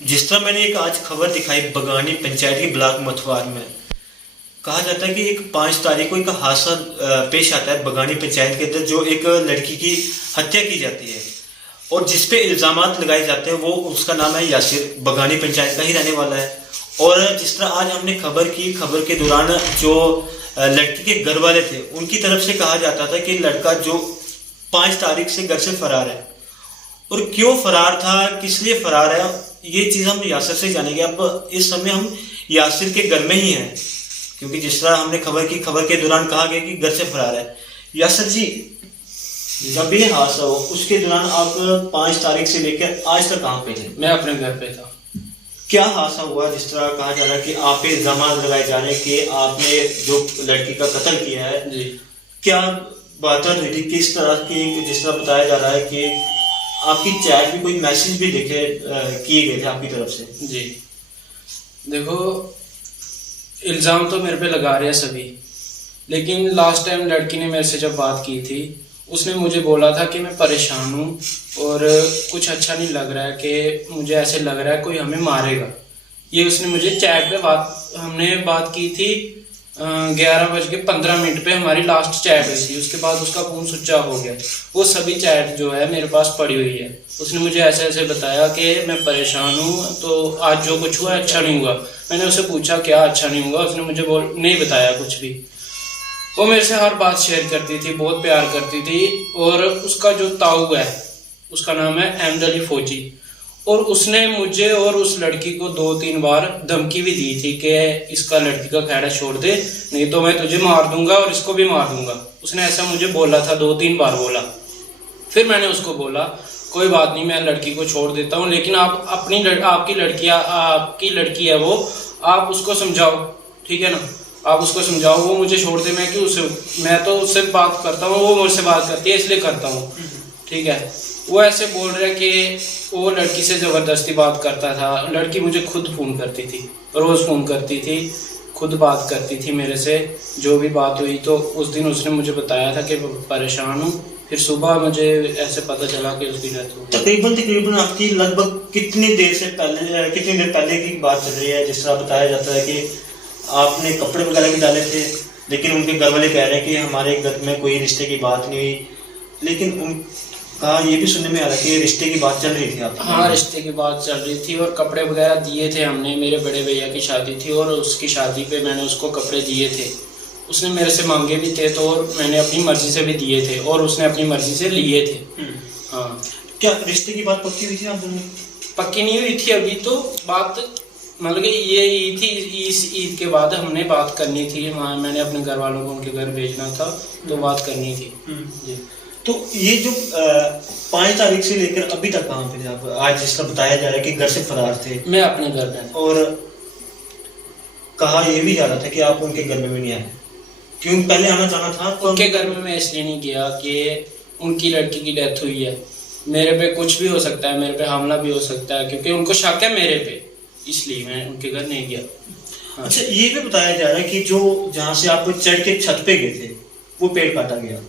जिस तरह मैंने एक आज खबर दिखाई बगानी पंचायत के ब्लॉक मथुआर में, कहा जाता है कि एक 5 तारीख को एक हादसा पेश आता है बगानी पंचायत के अंदर, जो एक लड़की की हत्या की जाती है और जिसपे इल्जामात लगाए जाते हैं। वो उसका नाम है यासिर, बगानी पंचायत का ही रहने वाला है। और जिस तरह आज हमने खबर की, खबर के दौरान जो लड़की के घर वाले थे उनकी तरफ से कहा जाता था कि लड़का जो 5 तारीख से घर से फरार है, और क्यों फरार था, किस लिए फरार है, ये चीज हम यासिर से जानेंगे। अब इस समय हम यासिर के घर में ही हैं, क्योंकि जिस तरह हमने खबर की, खबर के दौरान कहा गया कि घर से फरार है। यासिर जी, जब ये हादसा हो उसके दौरान आप 5 तारीख से लेकर आज तक कहाँ पे थे? मैं अपने घर पे था। क्या हादसा हुआ? जिस तरह कहा जा रहा है कि आप पे इल्जाम लगाए जा रहे हैं कि आपने जो लड़की का कत्ल किया है जी, क्या बात हुई थी, किस तरह की? जिस तरह बताया जा रहा है कि आपकी चैट भी, कोई मैसेज भी देखे किए गए थे आपकी तरफ से। जी देखो, इल्जाम तो मेरे पे लगा रहे हैं सभी, लेकिन लास्ट टाइम लड़की ने मेरे से जब बात की थी, उसने मुझे बोला था कि मैं परेशान हूँ और कुछ अच्छा नहीं लग रहा है, कि मुझे ऐसे लग रहा है कोई हमें मारेगा। ये उसने मुझे चैट पे हमने बात की थी 11:15 पे हमारी लास्ट चैट हुई थी। उसके बाद उसका फोन स्विच ऑफ हो गया। वो सभी चैट जो है मेरे पास पड़ी हुई है। उसने मुझे ऐसे ऐसे बताया कि मैं परेशान हूँ, तो आज जो कुछ हुआ अच्छा नहीं हुआ। मैंने उससे पूछा क्या अच्छा नहीं हुआ, उसने मुझे नहीं बताया कुछ भी। वो मेरे से हर बात शेयर करती थी, बहुत प्यार करती थी। और उसका जो ताऊ है, उसका नाम है अहमद अली फौजी, और उसने मुझे और उस लड़की को 2-3 बार धमकी भी दी थी कि इसका लड़की का खैड़ा छोड़ दे, नहीं तो मैं तुझे मार दूंगा और इसको भी मार दूंगा। उसने ऐसा मुझे बोला था, 2-3 बार बोला। फिर मैंने उसको बोला कोई बात नहीं, मैं लड़की को छोड़ देता हूँ, लेकिन आप आपकी लड़की है वो, आप उसको समझाओ, ठीक है ना, आप उसको समझाओ, वो मुझे छोड़ दे। मैं तो उससे बात करता हूँ, वो मुझसे बात करती है, इसलिए करता हूँ, ठीक है। वो ऐसे बोल रहे कि वो लड़की से जबरदस्ती बात करता था। लड़की मुझे खुद फोन करती थी, रोज फोन करती थी, खुद बात करती थी मेरे से। जो भी बात हुई तो उस दिन उसने मुझे बताया था कि परेशान हूँ। फिर सुबह मुझे ऐसे पता चला कि उसकी डेथ हो गई। तकरीबन आपकी लगभग कितनी देर पहले की बात चल रही है? जिस तरह बताया जाता है कि आपने कपड़े वगैरह भी डाले थे, लेकिन उनके घर वाले कह रहे हैं कि हमारे घर में कोई रिश्ते की बात नहीं हुई, लेकिन उनका ये भी सुनने में आ रहा है कि रिश्ते की बात चल रही थी आपकी। हाँ, रिश्ते की बात चल रही थी और कपड़े वगैरह दिए थे हमने। मेरे बड़े भैया की शादी थी और उसकी शादी पे मैंने उसको कपड़े दिए थे। उसने मेरे से मांगे भी थे, तो और मैंने अपनी मर्जी से भी दिए थे और उसने अपनी मर्जी से लिए थे। हाँ। क्या रिश्ते की बात पक्की हुई थी आप दोनों? पक्की नहीं हुई थी अभी, तो बात मतलब कि ये ईद थी, इस ईद के बाद हमने बात करनी थी। मैंने अपने घर वालों को उनके घर भेजना था, तो बात करनी थी जी। तो ये जो 5 तारीख से लेकर अभी तक कहाँ पे थे आप? आज जिसका बताया जा रहा है कि घर से फरार थे, मैं अपने घर पे, और कहा यह भी जा रहा था कि आप उनके घर में भी नहीं आए। क्यों पहले आना जाना था? उनके घर में मैं इसलिए नहीं गया कि उनकी लड़की की डेथ हुई है। मेरे पे कुछ भी हो सकता है, मेरे पे हमला भी हो सकता है, क्योंकि उनको शक है मेरे पे, इसलिए मैं उनके घर नहीं गया। हाँ। अच्छा, ये भी बताया जा रहा है कि जो जहाँ से आप चढ़ के छत पे गए थे, वो पेड़ काटा गया,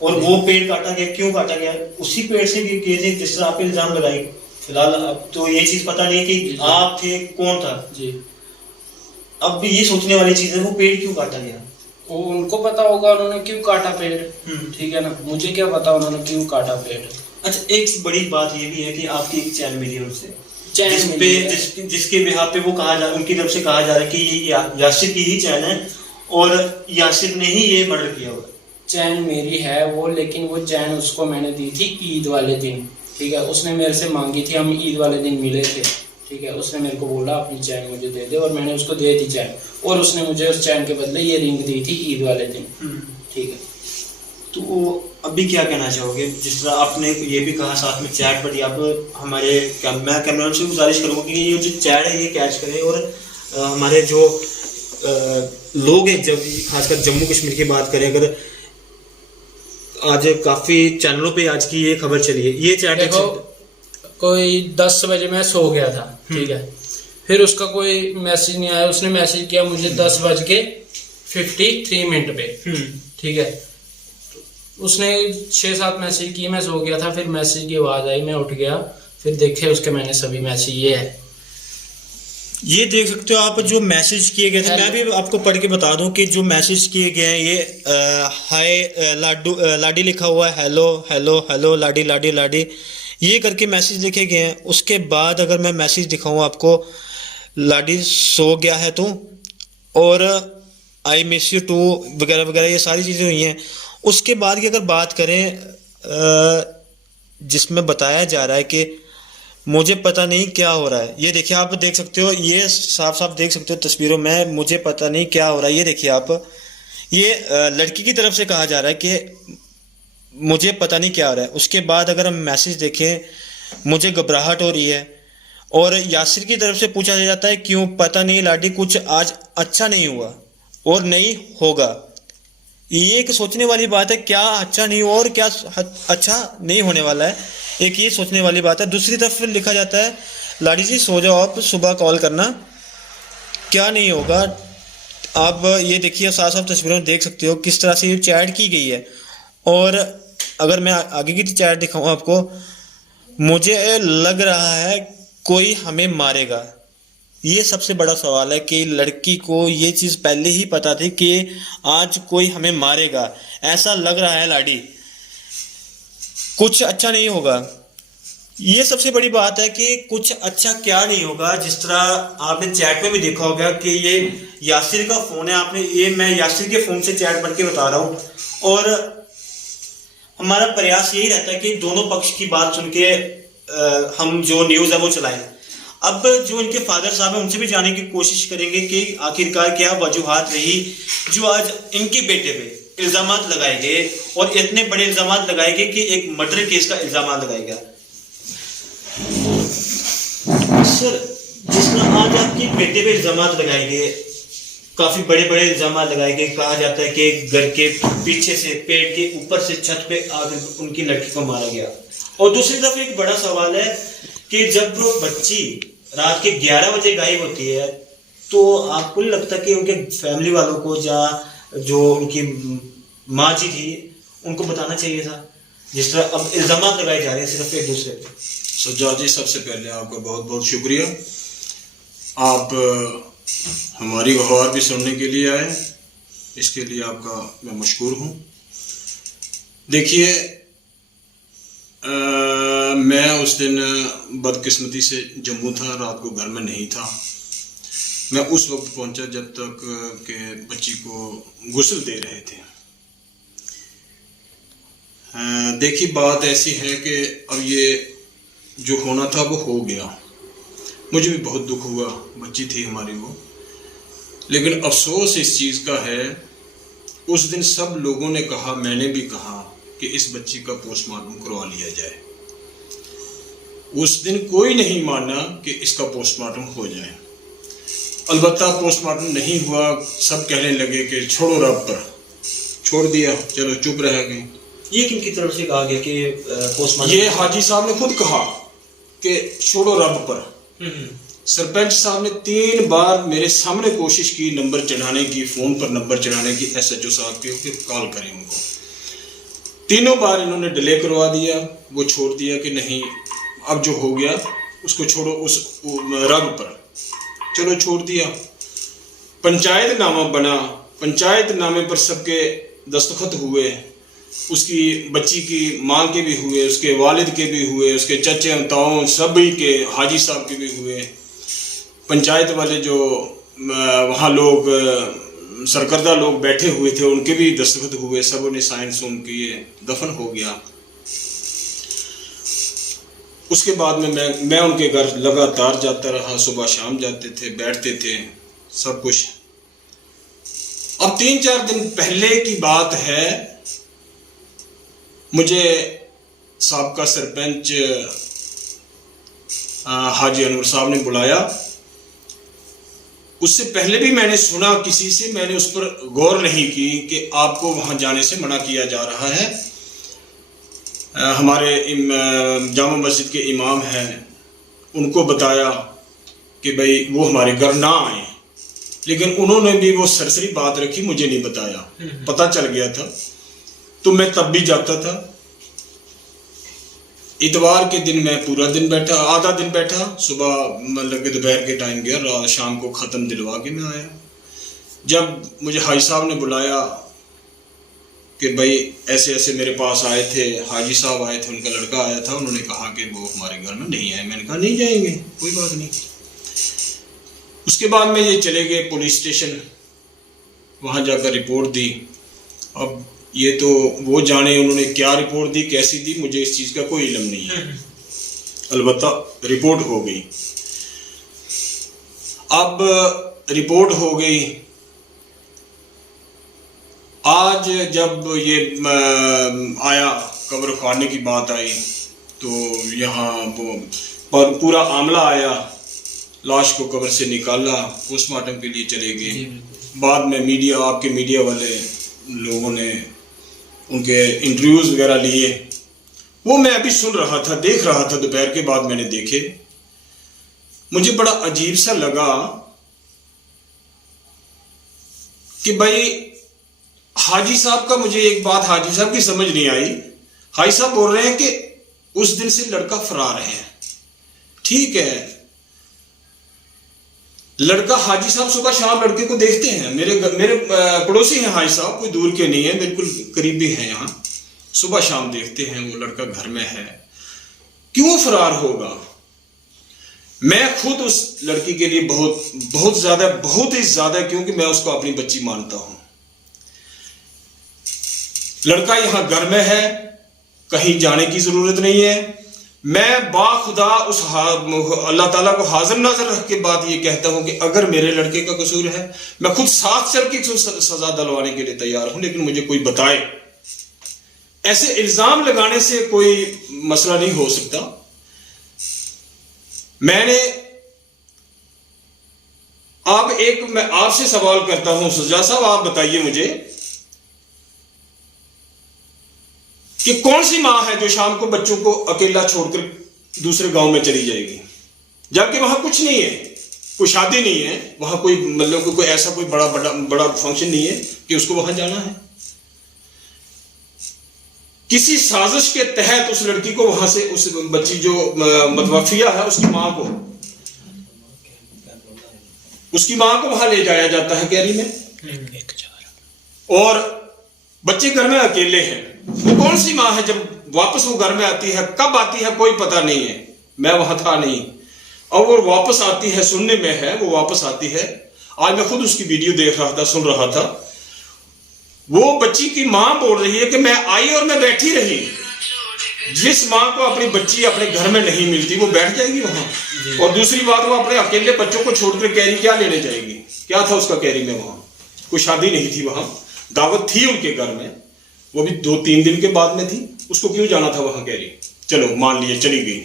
और वो पेड़ काटा गया, क्यों काटा गया? उसी पेड़ से गए थे जिस तरह आप इल्जाम लगाई। फिलहाल अब तो ये चीज पता नहीं कि आप थे, कौन था जी। अब भी ये सोचने वाली चीज है, वो पेड़ क्यों काटा गया? वो उनको पता होगा उन्होंने क्यों काटा पेड़, ठीक है ना, मुझे क्या पता उन्होंने क्यों काटा पेड़। अच्छा, एक बड़ी बात ये भी है कि आपकी एक चैन मिली है उनसे, जिसके बिहार पे वो उनकी तरफ से कहा जा रहा है कि ये यासिर की ही चैन है और यासिर ने ही ये मर्डर किया हुआ। चैन मेरी है वो, लेकिन वो चैन उसको मैंने दी थी ईद वाले दिन, ठीक है। उसने मेरे से मांगी थी, हम ईद वाले दिन मिले थे, ठीक है। उसने मेरे को बोला अपनी चैन मुझे दे दे, और मैंने उसको दे दी चैन, और उसने मुझे उस चैन के बदले ये रिंग दी थी ईद वाले दिन, ठीक है। तो अभी क्या कहना चाहोगे? जिस तरह आपने ये भी कहा साथ में चैट पर, आप हमारे मैं कैमरामैन से गुजारिश करूंगा कि ये जो चैट है ये कैच करें, और हमारे जो लोग हैं, जब खासकर जम्मू कश्मीर की बात करें, अगर आज काफी चैनलों पे आज की ये खबर चली है, ये चैट देखो, कोई 10 बजे मैं सो गया था, ठीक है। फिर उसका कोई मैसेज नहीं आया। उसने मैसेज किया मुझे 10:53 पे, ठीक है। उसने 6-7 मैसेज किए, मैं सो गया था। फिर मैसेज की आवाज आई, मैं उठ गया, फिर देखे उसके मैंने सभी मैसेज, ये है ये देख सकते हो आप जो मैसेज किए गए थे, मैं भी आपको पढ़ के बता दूं कि जो मैसेज किए गए हैं ये हाय लाडू लाडी लिखा हुआ है, हेलो हेलो हेलो लाडी लाडी लाडी, ये करके मैसेज लिखे गए हैं। उसके बाद अगर मैं मैसेज दिखाऊं आपको, लाडी सो गया है तू, और आई मिस यू टू वगैरह वगैरह, ये सारी चीज़ें हुई हैं। उसके बाद की अगर बात करें जिसमें बताया जा रहा है कि मुझे पता नहीं क्या हो रहा है, ये देखिए आप देख सकते हो, ये साफ साफ देख सकते हो तस्वीरों में, मुझे पता नहीं क्या हो रहा है। ये देखिए आप, ये लड़की की तरफ से कहा जा रहा है कि मुझे पता नहीं क्या हो रहा है। उसके बाद अगर हम मैसेज देखें, मुझे घबराहट हो रही है, और यासिर की तरफ से पूछा जाता है क्यों, पता नहीं लाडी कुछ आज अच्छा नहीं हुआ और नहीं होगा। ये एक सोचने वाली बात है, क्या अच्छा नहीं हुआ और क्या अच्छा नहीं होने वाला है, एक ये सोचने वाली बात है। दूसरी तरफ लिखा जाता है लाडी जी सो जाओ, आप सुबह कॉल करना, क्या नहीं होगा। आप ये देखिए, साफ साफ तस्वीरों में देख सकते हो किस तरह से ये चैट की गई है। और अगर मैं आगे की चैट दिखाऊं आपको, मुझे लग रहा है कोई हमें मारेगा। ये सबसे बड़ा सवाल है कि लड़की को ये चीज़ पहले ही पता थी कि आज कोई हमें मारेगा, ऐसा लग रहा है लाडी, कुछ अच्छा नहीं होगा। ये सबसे बड़ी बात है कि कुछ अच्छा क्या नहीं होगा। जिस तरह आपने चैट में भी देखा होगा कि ये यासिर का फोन है, आपने ये मैं यासिर के फोन से चैट पढ़ के बता रहा हूँ, और हमारा प्रयास यही रहता है कि दोनों पक्ष की बात सुन के हम जो न्यूज़ है वो चलाएं। अब जो इनके फादर साहब हैं उनसे भी जानने की कोशिश करेंगे कि आखिरकार क्या वजूहात रही जो आज इनके बेटे पे इल्जामात लगाए गए, और इतने बड़े इल्जामात लगाए गए कि एक मर्डर केस का इल्जाम लगाया गया। सर, जिस तरह आज आपके बेटे पे इल्जामात लगाए गए, काफी बड़े बड़े इल्जामात लगाए गए, कहा जाता है कि घर के पीछे से, पेड़ के ऊपर से छत पे आकर उनकी लड़की को मारा गया। और दूसरी तरफ एक बड़ा सवाल है कि जब बच्ची रात के 11 बजे गायब होती है, तो आपको नहीं लगता कि उनके फैमिली वालों को या जो उनकी माँ जी थी उनको बताना चाहिए था, जिस तरह अब इल्जाम लगाए जा रहे हैं सिर्फ एक दूसरे पे। सज्जाद जी, सबसे पहले आपका बहुत बहुत शुक्रिया, आप हमारी गुहार भी सुनने के लिए आए, इसके लिए आपका मैं मशकूर हूँ। देखिए, मैं उस दिन बदकिस्मती से जम्मू था, रात को घर में नहीं था। मैं उस वक्त पहुंचा जब तक के बच्ची को गुस्ल दे रहे थे। देखिए, बात ऐसी है कि अब ये जो होना था वो हो गया। मुझे भी बहुत दुख हुआ, बच्ची थी हमारी वो, लेकिन अफसोस इस चीज़ का है, उस दिन सब लोगों ने कहा, मैंने भी कहा कि इस बच्ची का पोस्टमार्टम करवा लिया जाए। उस दिन कोई नहीं माना कि इसका पोस्टमार्टम हो जाए। अलबत्ता पोस्टमार्टम नहीं हुआ, सब कहने लगे कि छोड़ो रब पर, छोड़ दिया, चलो चुप रह गए। ये किन की तरफ से कहा गया कि पोस्टमार्टम? ये हाजी साहब ने खुद कहा कि छोड़ो रब पर। सरपंच साहब ने 3 बार मेरे सामने कोशिश की नंबर चढ़ाने की, फोन पर नंबर चढ़ाने की, SHO साहब के कि कॉल करें उनको। 3 बार इन्होंने डिले करवा दिया, वो छोड़ दिया कि नहीं अब जो हो गया उसको छोड़ो उस रब पर, चलो छोड़ दिया। पंचायत नामा बना, पंचायत नामे पर सबके दस्तखत हुए, उसकी बच्ची की माँ के भी हुए, उसके वालिद के भी हुए, उसके चचे ताऊ सभी के, हाजी साहब के भी हुए। पंचायत वाले जो वहाँ लोग सरकर्दा लोग बैठे हुए थे उनके भी दस्तखत हुए, सबों ने साइन सून किए, दफन हो गया। उसके बाद में मैं उनके घर लगातार जाता रहा, सुबह शाम जाते थे, बैठते थे, सब कुछ। अब 3-4 दिन पहले की बात है, मुझे साबका सरपंच हाजी अनवर साहब ने बुलाया। उससे पहले भी मैंने सुना किसी से, मैंने उस पर गौर नहीं की कि आपको वहां जाने से मना किया जा रहा है। हमारे जामा मस्जिद के इमाम हैं, उनको बताया कि भाई वो हमारे घर ना आए, लेकिन उन्होंने भी वो सरसरी बात रखी, मुझे नहीं बताया, पता चल गया था तो मैं तब भी जाता था। इतवार के दिन मैं पूरा दिन बैठा, आधा दिन बैठा, सुबह मतलब कि दोपहर के टाइम गया, रात शाम को ख़त्म दिलवा के मैं आया। जब मुझे हाजी साहब ने बुलाया कि भाई ऐसे ऐसे मेरे पास आए थे, हाजी साहब आए थे, उनका लड़का आया था, उन्होंने कहा कि वो हमारे घर में नहीं आए। मैंने कहा नहीं जाएंगे, कोई बात नहीं। उसके बाद में ये चले गए पुलिस स्टेशन, वहाँ जाकर रिपोर्ट दी। अब ये तो वो जाने उन्होंने क्या रिपोर्ट दी, कैसी दी, मुझे इस चीज़ का कोई इल्म नहीं है। अलबत्ता रिपोर्ट हो गई। अब रिपोर्ट हो गई, आज जब ये आया कब्र खाने की बात आई तो यहाँ वो पूरा आमला आया, लाश को कब्र से निकाला, पोस्टमार्टम के लिए चले गए। बाद में मीडिया, आपके मीडिया वाले लोगों ने उनके इंटरव्यूज वगैरह लिए, वो मैं अभी सुन रहा था, देख रहा था, दोपहर के बाद मैंने देखे। मुझे बड़ा अजीब सा लगा कि भाई हाजी साहब का, मुझे एक बात हाजी साहब की समझ नहीं आई। हाजी साहब बोल रहे हैं कि उस दिन से लड़का फरार है। ठीक है, लड़का, हाजी साहब सुबह शाम लड़के को देखते हैं, मेरे पड़ोसी हैं हाजी साहब, कोई दूर के नहीं है, बिल्कुल करीबी हैं। यहाँ सुबह शाम देखते हैं वो लड़का घर में है। क्यों फरार होगा? मैं खुद उस लड़की के लिए बहुत ज्यादा, बहुत ही ज्यादा, क्योंकि मैं उसको अपनी बच्ची मानता हूं। लड़का यहां घर में है, कहीं जाने की जरूरत नहीं है। मैं बाखुदा उस अल्लाह ताला को हाजिर नाजर रख के बात ये कहता हूं कि अगर मेरे लड़के का कसूर है, मैं खुद साथ चल के सजा दिलवाने के लिए तैयार हूं, लेकिन मुझे कोई बताए। ऐसे इल्जाम लगाने से कोई मसला नहीं हो सकता। मैं आपसे सवाल करता हूं सज्जाद साहब, आप बताइए मुझे कि कौन सी मां है जो शाम को बच्चों को अकेला छोड़कर दूसरे गांव में चली जाएगी, जबकि वहां कुछ नहीं है, कोई शादी नहीं है, वहां कोई मतलब कोई ऐसा कोई बड़ा फंक्शन नहीं है कि उसको वहां जाना है। किसी साजिश के तहत उस लड़की को वहां से, उस बच्ची जो मतवफिया है, उसकी मां को वहां ले जाया जाता है कैरी में, और बच्चे घर में अकेले हैं। वो कौन सी मां है जब वापस वो घर में आती है? कब आती है कोई पता नहीं है, मैं वहां था नहीं। और वो वापस आती है, सुनने में है वो वापस आती है, आज मैं खुद उसकी वीडियो देख रहा था, सुन रहा था। वो बच्ची की मां बोल रही है कि मैं आई और मैं बैठी रही। जिस मां को अपनी बच्ची अपने घर में नहीं मिलती वो बैठ जाएगी वहां। और दूसरी बात, वो अपने अकेले बच्चों को छोड़कर कैरी क्या लेने जाएगी? क्या था उसका कैरी में? वहां कोई शादी नहीं थी, वहां दावत थी उनके घर में, वो भी 2-3 दिन के बाद में थी। उसको क्यों जाना था वहां कैरी? चलो मान लिए चली गई।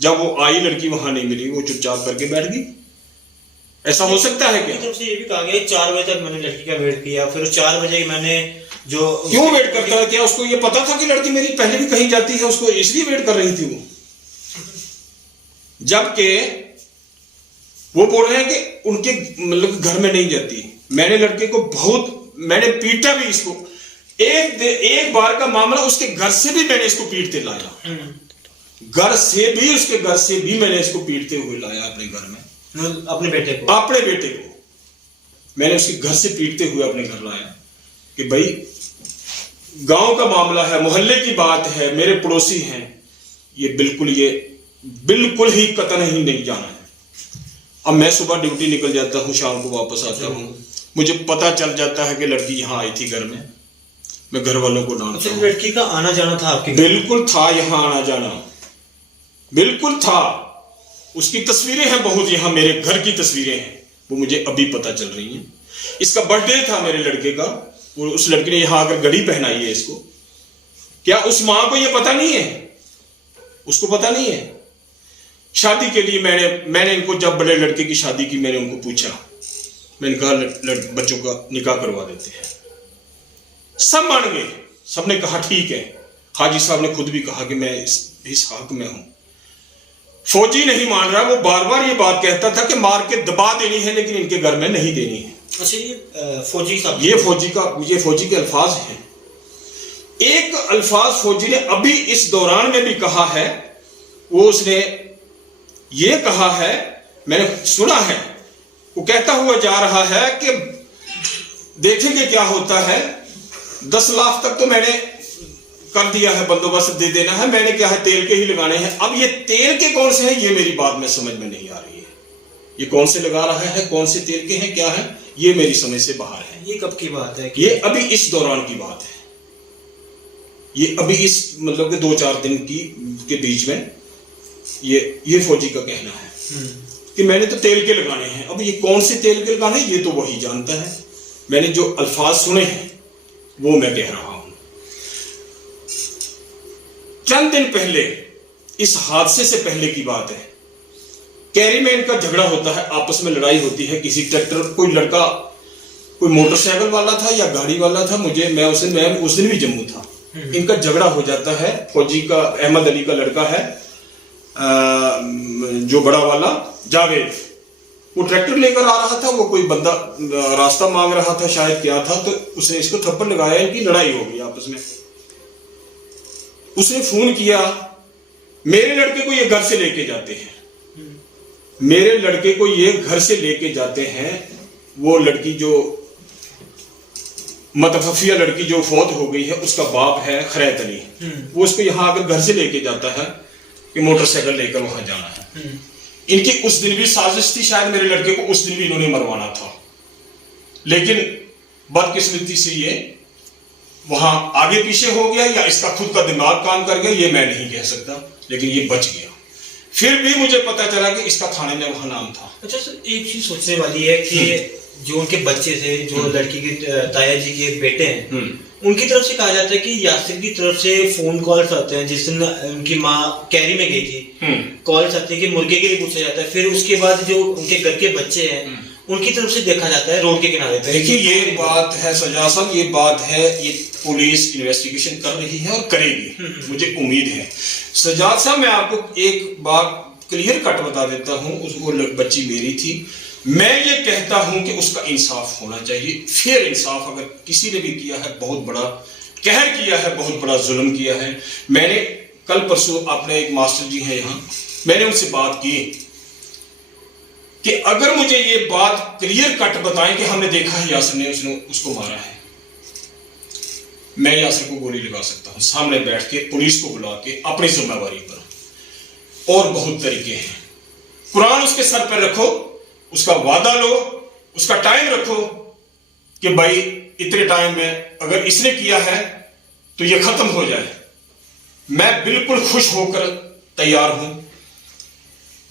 जब वो आई लड़की वहां नहीं मिली, वो चुपचाप करके बैठ गई। ऐसा हो सकता है क्या? तरफ से ये भी कहा गया 4 बजे तक मैंने लड़की का वेट किया, फिर 4 बजे मैंने जो क्यों वेट करता है? क्या उसको ये पता था कि लड़की मेरी पहले भी कहीं जाती है, उसको इसलिए वेट कर रही थी वो? जबकि वो बोल रहे हैं कि उनके मतलब घर में नहीं जाती। मैंने लड़के को मैंने पीटा भी इसको। एक बार का मामला, उसके घर से भी मैंने इसको पीटते लाया, उसके घर से भी मैंने इसको पीटते हुए लाया अपने घर में। अपने बेटे को मैंने उसके घर से पीटते हुए अपने घर लाया कि भाई गांव का मामला है, मोहल्ले की बात है, मेरे पड़ोसी हैं, ये बिल्कुल ही कतई ही नहीं जाना है। अब मैं सुबह ड्यूटी निकल जाता हूं, शाम को वापस आता हूं, मुझे पता चल जाता है कि लड़की यहां आई थी घर में, मैं घर वालों को डांटता हूं। लड़की का आना जाना था आपके? बिल्कुल था, यहां आना जाना बिल्कुल था। उसकी तस्वीरें हैं बहुत, यहां मेरे घर की तस्वीरें हैं, वो मुझे अभी पता चल रही हैं। इसका बर्थडे था मेरे लड़के का, और उस लड़की ने यहां आकर घड़ी पहनाई है इसको। क्या उस मां को यह पता नहीं है? उसको पता नहीं है। शादी के लिए मैंने इनको, जब बड़े लड़के की शादी की, मैंने उनको पूछा, मैंने कहा बच्चों का निकाह करवा देते हैं। सब मान गए, सबने कहा ठीक है। हाजी साहब ने खुद भी कहा कि मैं इस हक में हूं। फौजी नहीं मान रहा, वो बार बार ये बात कहता था कि मार के दबा देनी है, लेकिन इनके घर में नहीं देनी है। अच्छा, ये फौजी साहब, ये फौजी के अल्फाज हैं। एक अल्फाज फौजी ने अभी इस दौरान में भी कहा है, वो उसने ये कहा है, मैंने सुना है, वो कहता हुआ जा रहा है कि देखेंगे क्या होता है, 10 लाख तक तो मैंने कर दिया है, बंदोबस्त दे देना है, मैंने क्या है तेल के ही लगाने हैं। अब ये तेल के कौन से हैं, ये मेरी बात में समझ में नहीं आ रही है। ये कौन से लगा रहा है, कौन से तेल के हैं, क्या है, ये मेरी समझ से बाहर है। ये कब की बात है? ये अभी इस दौरान की बात है, ये अभी इस मतलब के 2-4 दिन के बीच में ये फौजी का कहना है कि मैंने तो तेल के लगाने हैं। अब ये कौन से तेल के लगाने हैं, ये तो वही जानता है। मैंने जो अल्फाज सुने हैं वो मैं कह रहा हूं। चंद दिन पहले, इस हादसे से पहले की बात है, कैरी में इनका झगड़ा होता है, आपस में लड़ाई होती है। किसी ट्रैक्टर, कोई लड़का, कोई मोटरसाइकिल वाला था या गाड़ी वाला था, मैं उस दिन भी जम्मू था। इनका झगड़ा हो जाता है। फौजी का, अहमद अली का लड़का है जो बड़ा वाला, जावेद, वो ट्रैक्टर लेकर आ रहा था, वो कोई बंदा रास्ता मांग रहा था शायद, क्या था, तो उसने इसको थप्पड़ लगाया, इनकी लड़ाई हो गई आपस में। उसने फोन किया, मेरे लड़के को ये घर से लेके जाते हैं, मेरे लड़के को ये घर से लेके जाते हैं। वो लड़की जो मतफिया लड़की जो फौत हो गई है, उसका बाप है खैरत अली, वो उसको यहां आकर घर से लेके जाता है कि मोटरसाइकिल लेकर वहां जाना है। इनकी उस दिन भी साजिश थी, शायद मेरे लड़के को उस दिन भी इन्होंने मरवाना था, लेकिन बदकिस्मती से ये वहां आगे पीछे हो गया, या इसका खुद का दिमाग काम कर गया, ये मैं नहीं कह सकता, लेकिन ये बच गया। फिर भी मुझे पता चला कि इसका थाने में वहां नाम था। अच्छा सर, एक चीज सोचने वाली है कि जो उनके बच्चे थे, जो लड़की के ताया जी के बेटे हैं, उनकी तरफ से कहा जाता है कि यासिर की तरफ से फोन कॉल्स आते हैं। जिस दिन उनकी माँ कैरी में गई थी, कॉल्स आते हैं कि मुर्गे के लिए पूछा जाता है। फिर उसके बाद जो उनके घर के बच्चे हैं, उनकी तरफ से देखा जाता है रोड के किनारे पे। देखिए, ये बात है सजा साहब, ये बात है, ये पुलिस इन्वेस्टिगेशन कर रही है और करेगी, मुझे उम्मीद है। सजाद साहब, मैं आपको एक बात क्लियर कट बता देता हूं, वो बच्ची मेरी थी। मैं ये कहता हूं कि उसका इंसाफ होना चाहिए, फेयर इंसाफ। अगर किसी ने भी किया है, बहुत बड़ा कहर किया है, बहुत बड़ा जुल्म किया है। मैंने कल परसों, अपने एक मास्टर जी हैं यहाँ, मैंने उनसे बात की कि अगर मुझे ये बात क्लियर कट बताएं कि हमने देखा है यासिर ने उसको मारा है, मैं यासिर को गोली लगा सकता हूं, सामने बैठ के, पुलिस को बुला के, अपनी जिम्मेवारी पर। और बहुत तरीके हैं। कुरान उसके सर पर रखो, उसका वादा लो, उसका टाइम रखो कि भाई इतने टाइम में अगर इसने किया है तो ये खत्म हो जाए। मैं बिल्कुल खुश होकर तैयार हूं।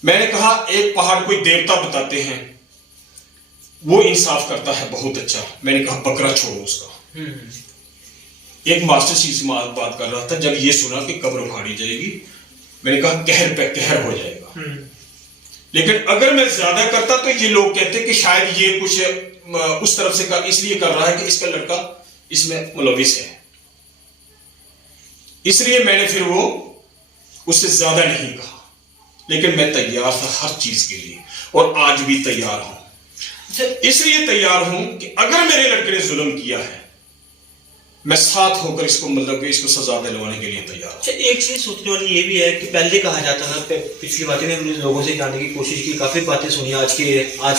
मैंने कहा, एक पहाड़ कोई देवता बताते हैं, वो इंसाफ करता है बहुत अच्छा। मैंने कहा बकरा छोड़ो उसका। एक मास्टर सी से बात कर रहा था, जब ये सुना कि कब्र उखाड़ी जाएगी, मैंने कहा कहर पे कहर हो जाएगा। लेकिन अगर मैं ज्यादा करता तो ये लोग कहते कि शायद ये कुछ उस तरफ से इसलिए कर रहा है कि इसका लड़का इसमें मुलविस है, इसलिए मैंने फिर वो उससे ज्यादा नहीं कहा। लेकिन मैं तैयार था हर चीज के लिए, और आज भी तैयार हूं। इसलिए तैयार हूं कि अगर मेरे लड़के ने जुल्म किया है, मैं साथ होकर इसको मतलब कि इसको सजा दिलवाने के लिए तैयार हूं। एक चीज सोचने वाली ये भी है कि पहले कहा जाता था, पिछली बातें हमने लोगों से जानने की कोशिश की, काफी बातें सुनी आज की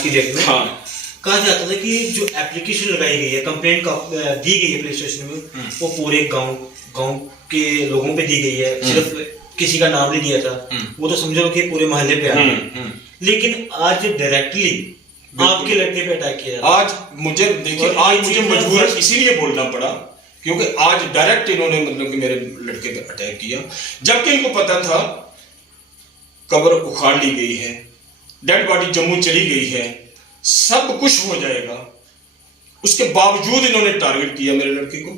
डेट में। हाँ। कहा जाता था कि जो एप्लीकेशन लगाई गई है, कंप्लेंट दी गई है पुलिस स्टेशन में, वो पूरे गांव के लोगों पे दी गई है, सिर्फ किसी का नाम नहीं दिया था, वो तो समझो कि पूरे मोहल्ले पे आ गए। लेकिन आज डायरेक्टली आपके लड़के पे अटैक किया जाता है। आज मुझे देखिए, आज मुझे मजबूरन इसीलिए बोलना पड़ा क्योंकि आज डायरेक्ट इन्होंने मतलब कि मेरे लड़के पे अटैक किया, जबकि इनको पता था कब्र उखाड़ ली गई है, डेड बॉडी जम्मू चली गई है, सब कुछ हो जाएगा। उसके बावजूद इन्होंने टारगेट किया मेरे लड़के को।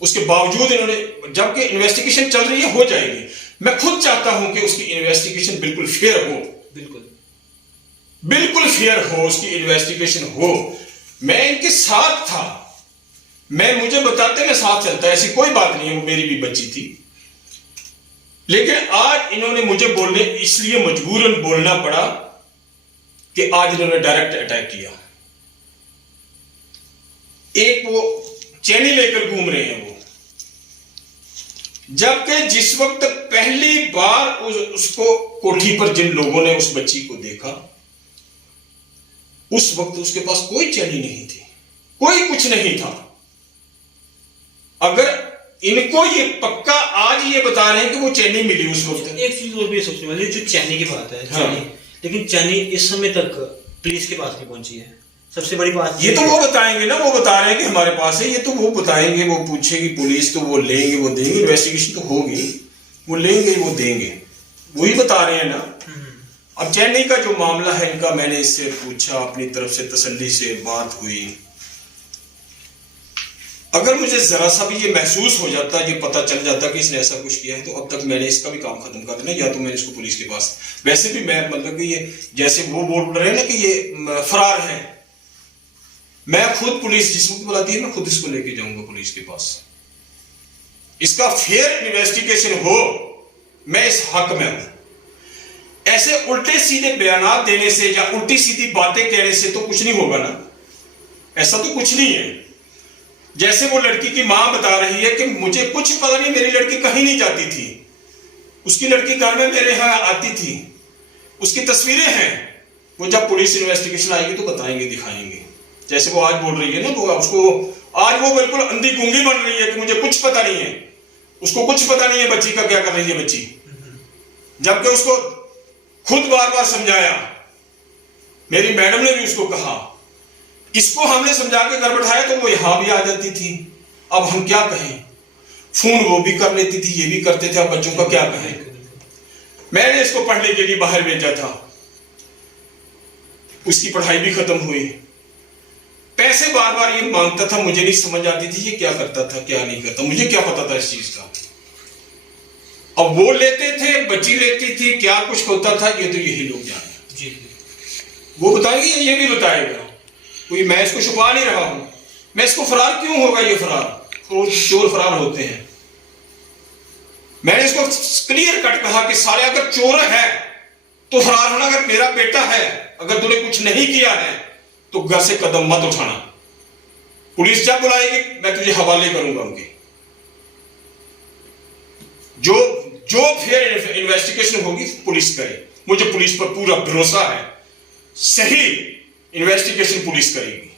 उसके बावजूद इन्होंने, जबकि इन्वेस्टिगेशन चल रही है, हो जाएगी। मैं खुद चाहता हूं कि उसकी इन्वेस्टिगेशन बिल्कुल फेयर हो, बिल्कुल फेयर हो, उसकी इन्वेस्टिगेशन हो। मैं इनके साथ था, मुझे बताते मैं साथ चलता, ऐसी कोई बात नहीं है, वो मेरी भी बच्ची थी। लेकिन आज इन्होंने मुझे बोलने इसलिए मजबूरन बोलना पड़ा कि आज इन्होंने डायरेक्ट अटैक किया। एक वो चैनी लेकर घूम रहे हैं, वो जबकि जिस वक्त पहली बार उसको कोठी पर जिन लोगों ने उस बच्ची को देखा, उस वक्त उसके पास कोई चैनी नहीं थी, कोई कुछ नहीं था। अगर इनको ये पक्का आज ये बता रहे हैं कि वो चैनी मिली उस वक्त। एक चीज और भी सोचने वाली, जो चैनी की बात है, हाँ। चैनी, लेकिन चैनी इस समय तक पुलिस के पास नहीं पहुंची है। सबसे बड़ी बात ये तो वो बताएंगे ना, वो बता रहे हैं कि हमारे पास है, ये तो वो बताएंगे, वो पूछेगी पुलिस तो वो लेंगे, वो देंगे, इन्वेस्टिगेशन तो होगी, वो लेंगे, वो देंगे, वही बता रहे हैं ना। अब चैनी का जो मामला है इनका, मैंने इससे पूछा, अपनी तरफ से तसल्ली से बात हुई। अगर मुझे जरा सा भी ये महसूस हो जाता, ये पता चल जाता कि इसने ऐसा कुछ किया है, तो अब तक मैंने इसका भी काम खत्म कर देना, या तो मैंने इसको पुलिस के पास, वैसे भी मैं मतलब कि ये जैसे वो बोल रहे हैं ना कि ये फरार है, मैं खुद पुलिस जिस वक्त बुलाती है मैं खुद इसको लेके जाऊंगा पुलिस के पास। इसका फेयर इन्वेस्टिगेशन हो, मैं इस हक में हूं। ऐसे उल्टे सीधे बयान देने से या उल्टी सीधी बातें कहने से तो कुछ नहीं होगा ना, ऐसा तो कुछ नहीं है। जैसे वो लड़की की मां बता रही है कि मुझे कुछ पता नहीं, मेरी लड़की कहीं नहीं जाती थी, उसकी लड़की घर में मेरे यहां आती थी, उसकी तस्वीरें हैं, वो जब पुलिस इन्वेस्टिगेशन आएगी तो बताएंगे, दिखाएंगे। जैसे वो आज बोल रही है ना, वो उसको आज वो बिल्कुल अंधी गूंगी बन रही है कि मुझे कुछ पता नहीं है, उसको कुछ पता नहीं है बच्ची का क्या कर रही है बच्ची, जबकि उसको खुद बार बार समझाया, मेरी मैडम ने भी उसको कहा, इसको हमने समझा के घर बैठाया तो वो यहां भी आ जाती थी। अब हम क्या कहें, फोन वो भी कर लेती थी, ये भी करते थे, अब बच्चों का क्या कहें। मैंने इसको पढ़ने के लिए बाहर भेजा था, उसकी पढ़ाई भी खत्म हुई, पैसे बार बार ये मांगता था, मुझे नहीं समझ आती थी ये क्या करता था क्या नहीं करता, मुझे क्या पता था इस चीज का। अब वो लेते थे, बच्ची लेती थी, क्या कुछ होता था ये तो यही लोग जाने जी। वो बताएंगे, ये भी बताएगा, कोई मैं इसको छुपा नहीं रहा हूं, मैं इसको फरार क्यों होगा, ये फरार चोर फरार होते हैं। मैंने इसको क्लियर कट कहा कि साले अगर चोर है तो फरार होना, अगर मेरा बेटा है, अगर तूने कुछ नहीं किया है तो घर से कदम मत उठाना, पुलिस जब बुलाएगी मैं तुझे हवाले करूंगा उनके। जो फिर इन्वेस्टिगेशन होगी पुलिस करे, मुझे पुलिस पर पूरा भरोसा है, सही इन्वेस्टिगेशन पुलिस करेगी।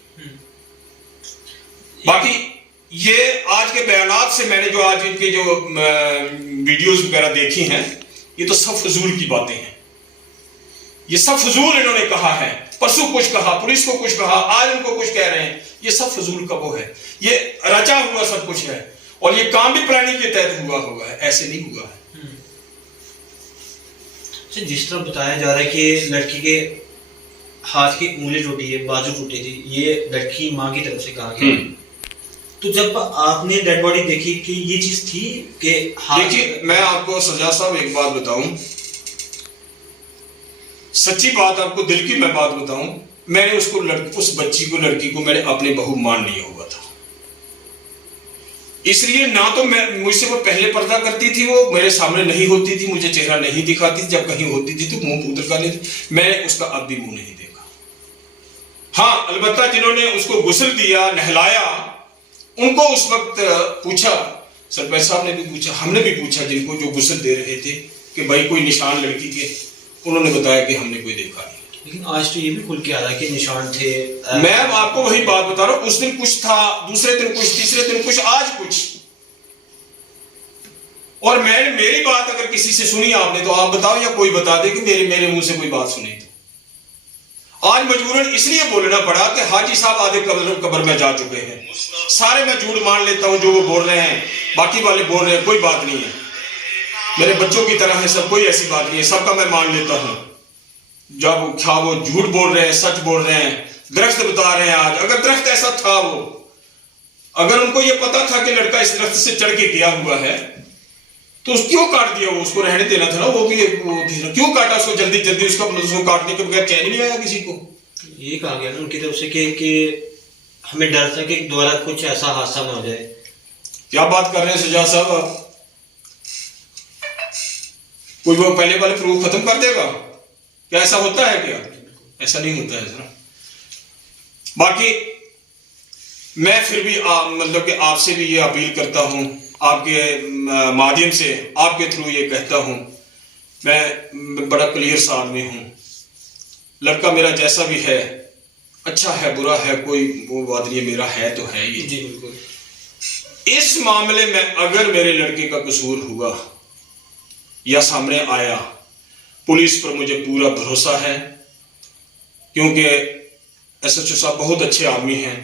बाकी ये आज के बयानात से मैंने जो आज इनके जो वीडियोस वगैरह देखी हैं, ये तो सब फजूल की बातें हैं, ये सब फजूल इन्होंने कहा है। परसों कुछ कहा, पुलिस को कुछ कहा, आज उनको कुछ कह रहे हैं, ये सब फजूल का वो है, ये रचा हुआ सब कुछ है, और ये काम भी प्लानिंग के तहत हुआ होगा, ऐसे नहीं हुआ है। जिस तरह बताया जा रहा है कि लड़की के हाथ की उंगली टूटी है, बाजू टूटी थी, ये लड़की माँ की तरफ से कहा गया, तो जब आपने डेड बॉडी देखी कि ये चीज थी कि देखिए, मैं आपको सजा साहब एक बात बताऊं, सच्ची बात आपको दिल की मैं बात बताऊं, मैंने उस बच्ची को, लड़की को मैंने अपने बहू मान लिया हुआ था। इसलिए ना तो मैं मुझसे वो पहले पर्दा करती थी, वो मेरे सामने नहीं होती थी, मुझे चेहरा नहीं दिखाती, जब कहीं होती थी तो मुंह उधर कर लेती, मैंने उसका अब भी मुंह नहीं देखा। हाँ, अलबत्ता जिन्होंने उसको गुस्ल दिया, नहलाया, उनको उस वक्त पूछा, सरपंच साहब ने भी पूछा, हमने भी पूछा जिनको जो गुस्ल दे रहे थे कि भाई कोई निशान लड़की के, उन्होंने बताया कि हमने कोई देखा नहीं। लेकिन आज तो ये भी खुल के आ रहा है कि निशान थे। मैं आपको वही बात बता रहा हूं, उस दिन कुछ था, दूसरे दिन कुछ, तीसरे दिन कुछ, आज कुछ। और मेरी बात अगर किसी से सुनी आपने तो आप बताओ, या कोई बता दे कि मेरे मुंह से कोई बात सुनी तो। आज मजबूरन इसलिए बोलना पड़ा कि हाजी साहब आधे कब्र में जा चुके हैं, सारे मैं झूठ मान लेता हूं जो वो बोल रहे हैं, बाकी वाले बोल रहे हैं, कोई बात नहीं है, मेरे बच्चों की तरह है सब, कोई ऐसी बात नहीं है, सबका मैं मान लेता हूं। जब क्या वो झूठ बोल रहे हैं, सच बोल रहे हैं, दरख्त बता रहे हैं आज, अगर दरख्त ऐसा था, वो अगर उनको ये पता था कि लड़का इस दरख्त से चढ़ के गया हुआ है तो क्यों काट दिया, वो उसको रहने देना था ना, वो भी क्यों काटा उसको जल्दी जल्दी, उसको काटने के बगैर चैन नहीं आया किसी को। ये कहा गया ना उनकी तरफ से कि हमें डर था कि दोबारा कुछ ऐसा हादसा ना हो जाए। क्या बात कर रहे हैं सुजात साहब, कोई वो पहले वाले प्रूफ खत्म कर देगा क्या, ऐसा होता है क्या? ऐसा नहीं होता है सर। बाकी मैं फिर भी मतलब कि आपसे भी ये अपील करता हूं, आपके माध्यम से आपके थ्रू ये कहता हूँ, मैं बड़ा क्लियर सा आदमी हूँ। लड़का मेरा जैसा भी है, अच्छा है बुरा है, कोई वो बात नहीं, मेरा है तो है ही। जी बिल्कुल। इस मामले में अगर मेरे लड़के का कसूर हुआ या सामने आया, पुलिस पर मुझे पूरा भरोसा है, क्योंकि एसएचओ साहब बहुत अच्छे आदमी हैं,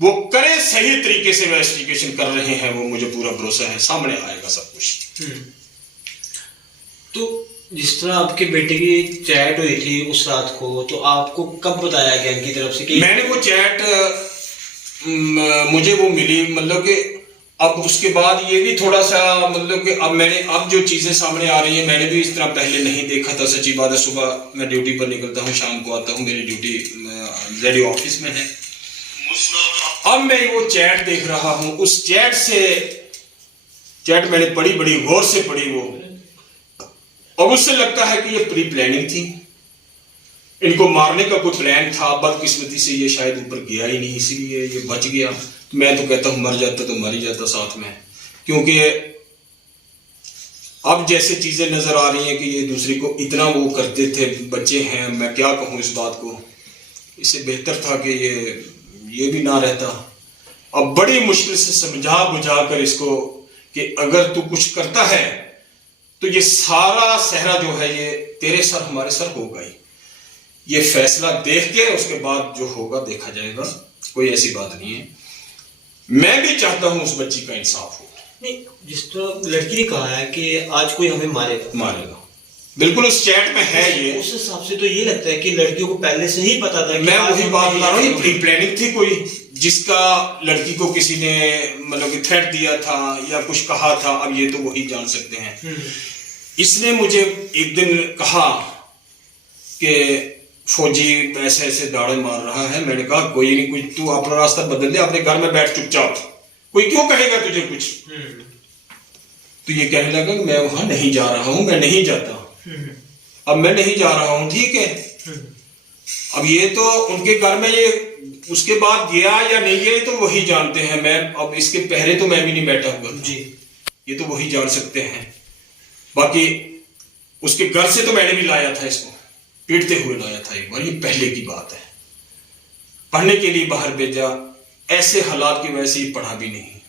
वो करे सही तरीके से इन्वेस्टिगेशन कर रहे हैं, वो मुझे पूरा भरोसा है सामने आएगा सब कुछ। तो जिस तरह आपके बेटे की चैट हुई थी उस रात को, तो आपको कब बताया गया इनकी तरफ से कि मैंने वो चैट मुझे वो मिली, मतलब कि अब उसके बाद ये भी थोड़ा सा मतलब कि अब जो चीजें सामने आ रही हैं, मैंने भी इस तरह पहले नहीं देखा था। सच्ची बात है, सुबह मैं ड्यूटी पर निकलता हूँ, शाम को आता हूँ, मेरी ड्यूटी रेडियो ऑफिस में है। अब मैं वो चैट देख रहा हूँ, उस चैट मैंने पढ़ी, बड़ी गौर से पढ़ी वो, और उससे लगता है कि ये प्री प्लानिंग थी, इनको मारने का कोई प्लान था। बदकिस्मती से ये शायद ऊपर गया ही नहीं, इसीलिए ये बच गया। मैं तो कहता हूं मर जाता तो मर ही जाता साथ में, क्योंकि अब जैसे चीजें नजर आ रही हैं कि ये दूसरे को इतना वो करते थे, बच्चे हैं, मैं क्या कहूं इस बात को। इससे बेहतर था कि ये भी ना रहता। अब बड़ी मुश्किल से समझा बुझा कर इसको कि अगर तू कुछ करता है तो ये सारा सहरा जो है ये तेरे सर हमारे सर होगा ही। ये फैसला देख के उसके बाद जो होगा देखा जाएगा, कोई ऐसी बात नहीं है। मैं भी चाहता हूं उस बच्ची का इंसाफ हो। नहीं, जिस तरह लड़की ने कहा है कि आज कोई हमें मारेगा, बिल्कुल उस चैट में है ये। उस हिसाब से तो ये लगता है कि लड़कियों को पहले से ही पता था। मैं वही बात बता रहा हूँ, प्री प्लानिंग थी कोई, जिसका लड़की को किसी ने मतलब कि थ्रेट दिया था या कुछ कहा था, अब ये तो वही जान सकते हैं। इसने मुझे एक दिन कहा कि फौजी ऐसे ऐसे दाड़े मार रहा है। मैंने कहा कोई नहीं, कुछ तू अपना रास्ता बदल दे, अपने घर में बैठ चुपचाप, कोई क्यों कहेगा तुझे कुछ। तो ये कहने लगा कि मैं वहां नहीं जा रहा हूं, मैं नहीं जाता। अब मैं नहीं जा रहा हूं, ठीक है। अब ये तो उनके घर में ये उसके बाद गया या नहीं गया तो वही जानते हैं। मैं अब इसके पहले तो मैं भी नहीं बैठा हुआ जी, ये तो वही जान सकते हैं। बाकी उसके घर से तो मैंने भी लाया था, इसको पीटते हुए लाया था एक बार, ये पहले की बात है। पढ़ने के लिए बाहर भेजा, ऐसे हालात की वजह से ही पढ़ा भी नहीं,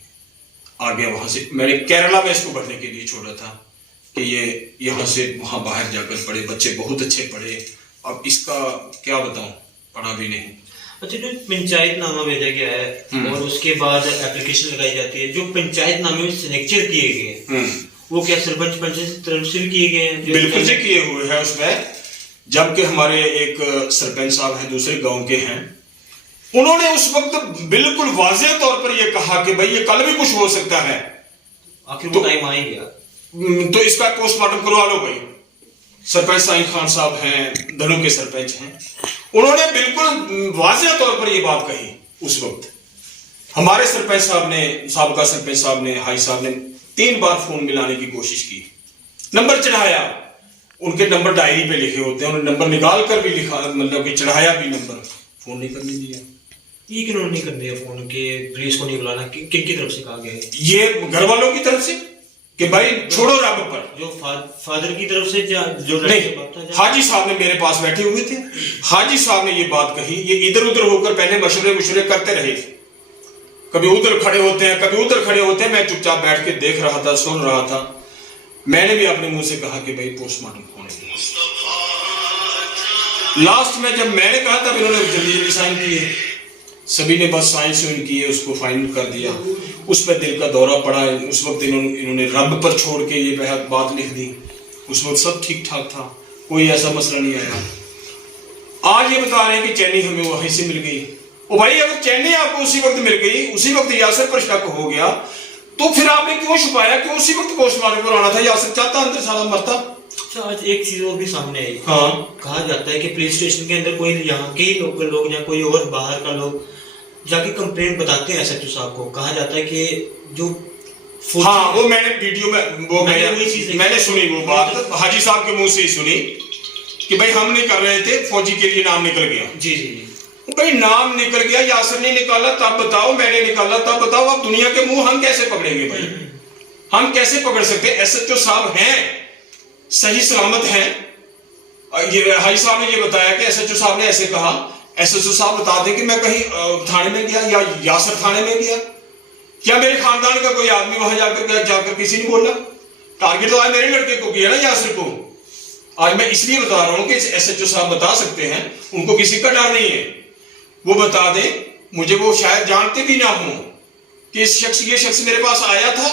आ गया वहां से। मैंने केरला में इसको पढ़ने के लिए छोड़ा था कि ये यहाँ से वहां बाहर जाकर पढ़े, बच्चे बहुत अच्छे पढ़े। अब इसका क्या बताऊं, पढ़ा भी नहीं। अच्छा, जो पंचायतनामा भेजा गया है और उसके बाद एप्लीकेशन लगाई जाती है, जो पंचायतनामे में सिग्नेचर किए गए वो क्या सरपंच पंचायत की तरफ से भी किए गए हैं? बिल्कुल से किए हुए हैं उसमें, जबकि हमारे एक सरपंच साहब हैं, दूसरे गांव के हैं, उन्होंने उस वक्त बिल्कुल वाज़ेह तौर पर यह कहा कि भाई ये कल भी कुछ हो सकता है। आखिर वो टाइम आ ही गया तो इसका पोस्टमार्टम करवा लो भाई। सरपंच साइम खान साहब हैं, धनु के सरपंच हैं, उन्होंने बिल्कुल वाज़ेह तौर पर यह बात कही उस वक्त। हमारे सरपंच साहब ने, साबका सरपंच साहब ने, हाई साहब ने 3 बार फोन मिलाने की कोशिश की, नंबर चढ़ाया, उनके नंबर डायरी पे लिखे होते हैं, उन्होंने नंबर निकाल कर भी लिखा, मतलब कि चढ़ाया भी नंबर, फोन नहीं करने दिया। ये क्यों नहीं करने दिया फोन के? पुलिस को नहीं बुलाना, किन की तरफ से कहा गया है? ये घर वालों की तरफ से कि भाई छोड़ो रब पर। जो फादर की तरफ से जो नहीं, हाजी साहब ने मेरे पास बैठे हुए थे, हाजी साहब ने ये बात कही। ये इधर उधर होकर पहले मशवरे करते रहे, कभी उधर खड़े होते हैं, कभी उधर खड़े होते हैं। मैं चुपचाप बैठ के देख रहा था, सुन रहा था। मैंने भी अपने मुंह से कहा कि भाई पोस्टमार्टम होने दो। लास्ट में जब मैंने कहा था, इन्होंने जल्दी जल्दी साइन किए, सभी ने बस साइन साइन किए, उसको फाइनल कर दिया। उस पर दिल का दौरा पड़ा। उस वक्त इन्होंने रब पर छोड़ के ये बात लिख दी। उस वक्त सब ठीक ठाक था, कोई ऐसा मसला नहीं आया। आज ये बता रहे हैं कि चैनी हमें वहीं से मिल गई। ओ भाई, अगर चैनी आपको उसी वक्त मिल गई, उसी वक्त यासर पर शक हो गया, तो फिर आपने क्यों छुपाया? क्यों उसी वक्त पोस्टमार्टम करवाना था? यासर चाहता अंदर साला मरता। अच्छा, आज एक चीज और भी सामने आई। हाँ, कहा जाता है कि पुलिस स्टेशन के अंदर कोई यहाँ के ही लोकल लोग या कोई और बाहर का लोग जाके कंप्लेंट बताते हैं एसएचओ साहब को। कहा जाता है कि जो हाँ, वो मैंने वीडियो में मैंने सुनी वो बात, हाजी साहब के मुंह से ही सुनी कि भाई हम नहीं कर रहे थे, फौजी के लिए नाम निकल गया। जी जी, भाई नाम निकल गया, यासर ने निकाला तब बताओ, मैंने निकाला तब बताओ। अब दुनिया के मुंह हम कैसे पकड़ेंगे भाई? हम कैसे पकड़ सकते हैं? एसएचओ साहब हैं, सही सलामत हैं। ये हाई साहब ने ये बताया कि एसएचओ साहब ने ऐसे कहा। एसएचओ साहब बता दें कि मैं कहीं थाने में गया या यासर थाने में गया, क्या मेरे खानदान का कोई आदमी वहां जाकर किसी ने बोला? टारगेट तो आज मेरे लड़के को किया ना, यासर को। आज मैं इसलिए बता रहा हूं कि एसएचओ साहब बता सकते हैं, उनको किसी का डर नहीं है, वो बता दें। मुझे वो शायद जानते भी ना हो कि ये शख्स मेरे पास आया था,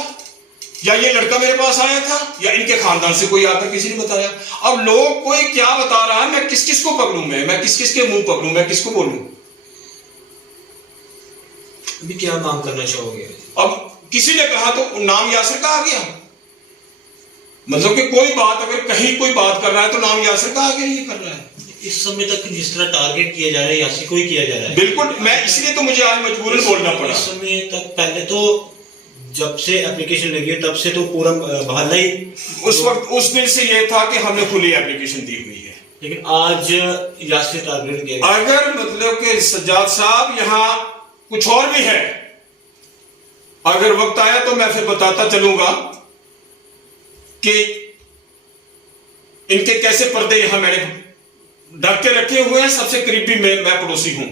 या ये लड़का मेरे पास आया था, या इनके खानदान से कोई आकर किसी ने बताया। अब लोग कोई क्या बता रहा है, मैं किस किस को पकड़ूं? मैं किस किस के मुंह पकड़ूं? मैं किसको बोलूं? अभी क्या मांग करना चाहोगे? अब किसी ने कहा तो नाम यासर का आ गया, मतलब कि कोई बात अगर कहीं कोई बात कर रहा है तो नाम यासर का आगे ये कर रहा है। इस समय तक जिस तरह टारगेट किया जा रहा है यासर को ही किया जा रहा है। बिल्कुल, मैं इसलिए तो मुझे आज मजबूरन बोलना पड़ा। इस समय तक पहले तो जब से एप्लीकेशन लगी है तब से तो पूरा बहाना ही उस वक्त उस दिन से ये था कि हमने खुली एप्लीकेशन दी हुई है, लेकिन आज यासर टारगेट किया। अगर मतलब कि सज्जाद साहब यहाँ कुछ और भी है, अगर वक्त आया तो मैं फिर बताता चलूंगा कि इनके कैसे पर्दे यहां मैंने ढक के रखे हुए हैं। सबसे करीबी मैं पड़ोसी हूं,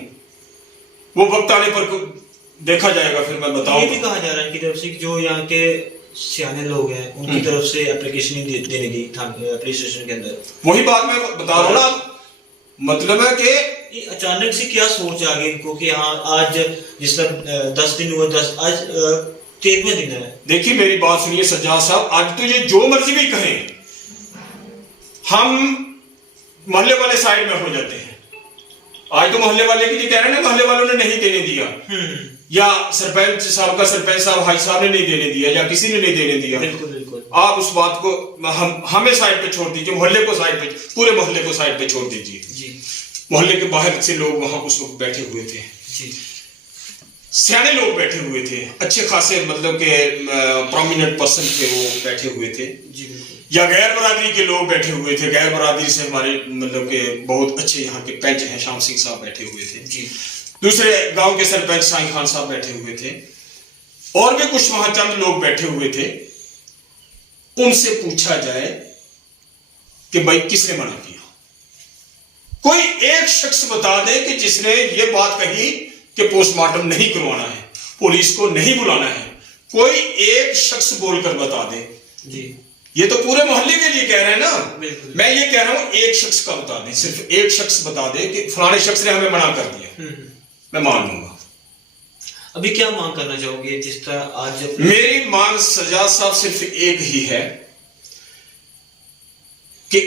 वो वक्त आने पर देखा जाएगा, फिर मैं बताऊंगा। ये भी कहा जा रहा है इनकी तरफ से कि जो यहाँ के सियाने लोग हैं उनकी तरफ से एप्लीकेशन ही देने दी पुलिस स्टेशन के अंदर। वही बात मैं बता रहा हूं ना, मतलब है कि अचानक से क्या सोच आ गई इनको कि हाँ आज जिस तरह 10 दिन हुए, आज 13वें दिन है। देखिए मेरी बात सुनिए सज्जाद साहब, आज तो ये जो मर्जी भी कहें, हम मोहल्ले वाले साइड में हो जाते हैं। आज तो मोहल्ले वाले की कह रहे हैं ना, मोहल्ले वालों ने नहीं देने दिया, या सरपंच साहब हाई साहब ने नहीं देने दिया, या किसी ने नहीं देने दिया। बिल्कुल बिल्कुल। आप उस बात को हमें साइड पे छोड़ दीजिए, मोहल्ले को साइड पे, पूरे मोहल्ले को साइड पे छोड़ दीजिए जी। मोहल्ले के बाहर से लोग वहां उस वक्त बैठे हुए थे जी, सियाने लोग बैठे हुए थे, अच्छे खासे मतलब के प्रोमिनेंट पर्सन थे, वो बैठे हुए थे। जी बिल्कुल। या गैर बरादरी के लोग बैठे हुए थे, गैर बरादरी से हमारे मतलब के बहुत अच्छे यहाँ के पंच हैं श्याम सिंह साहब बैठे हुए थे जी। दूसरे गांव के सरपंच साईं खान साहब बैठे हुए थे, और भी कुछ वहां चंद लोग बैठे हुए थे। उनसे पूछा जाए कि भाई किसने मना किया? कोई एक शख्स बता दे कि जिसने ये बात कही कि पोस्टमार्टम नहीं करवाना है, पुलिस को नहीं बुलाना है। कोई एक शख्स बोलकर बता दे। जी, ये तो पूरे मोहल्ले के लिए कह रहे हैं ना। बिल्कुल। मैं ये कह रहा हूं एक शख्स का बता दे, सिर्फ एक शख्स बता दे कि फलाने शख्स ने हमें मना कर दिया, मैं मान लूंगा। अभी क्या मांग करना चाहोगे? जिस तरह आज मेरी मांग सज्जाद साहब सिर्फ एक ही है कि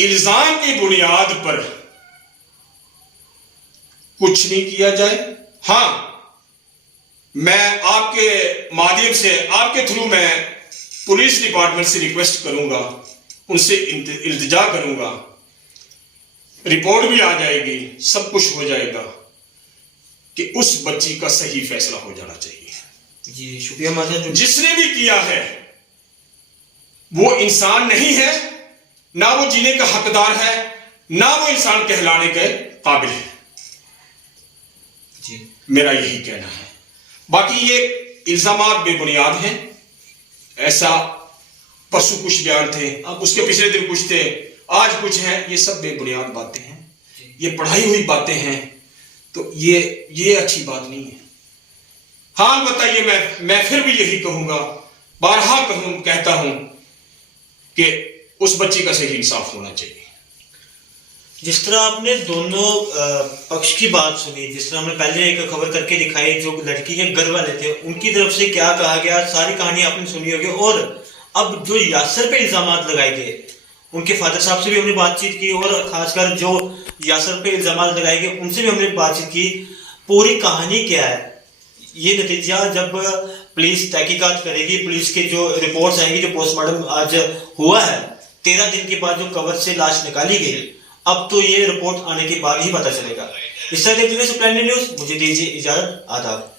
इल्जाम की बुनियाद पर कुछ नहीं किया जाए। हां, मैं आपके माध्यम से, आपके थ्रू मैं पुलिस डिपार्टमेंट से रिक्वेस्ट करूंगा, उनसे इल्तिजा करूंगा, रिपोर्ट भी आ जाएगी, सब कुछ हो जाएगा कि उस बच्ची का सही फैसला हो जाना चाहिए। जी शुक्रिया माता जो जिसने भी किया है वो इंसान नहीं है, ना वो जीने का हकदार है, ना वो इंसान कहलाने के काबिल है। जी, मेरा यही कहना है। बाकी ये इल्जामात बेबुनियाद हैं। ऐसा परसों कुछ बयान थे, अब उसके पिछले दिन कुछ थे, आज कुछ हैं, ये सब बेबुनियाद बातें हैं, ये पढ़ाई हुई बातें हैं, तो ये अच्छी बात नहीं है। हाँ बताइए, मैं फिर भी यही कहूंगा, बारहा कहता हूं कि उस बच्ची का सही इंसाफ होना चाहिए। जिस तरह आपने दोनों पक्ष की बात सुनी, जिस तरह हमने पहले एक खबर करके दिखाई, जो लड़की के घर वाले थे उनकी तरफ से क्या कहा गया, सारी कहानी आपने सुनी होगी। और अब जो यासर पे इल्जाम लगाए गए, उनके फादर साहब से भी हमने बातचीत की, और खासकर जो यासर पे इल्जाम लगाए गए उनसे भी हमने बातचीत की। पूरी कहानी क्या है, ये नतीजा जब पुलिस तहकीकात करेगी, पुलिस के जो रिपोर्ट्स आएंगी, जो पोस्टमार्टम आज हुआ है, 13 दिन के बाद जो कब्र से लाश निकाली गई, अब तो ये रिपोर्ट आने के बाद ही पता चलेगा। इस तरह देखते हुए स्प्लेंडेड न्यूज़, मुझे दीजिए इजाजत, आदाब।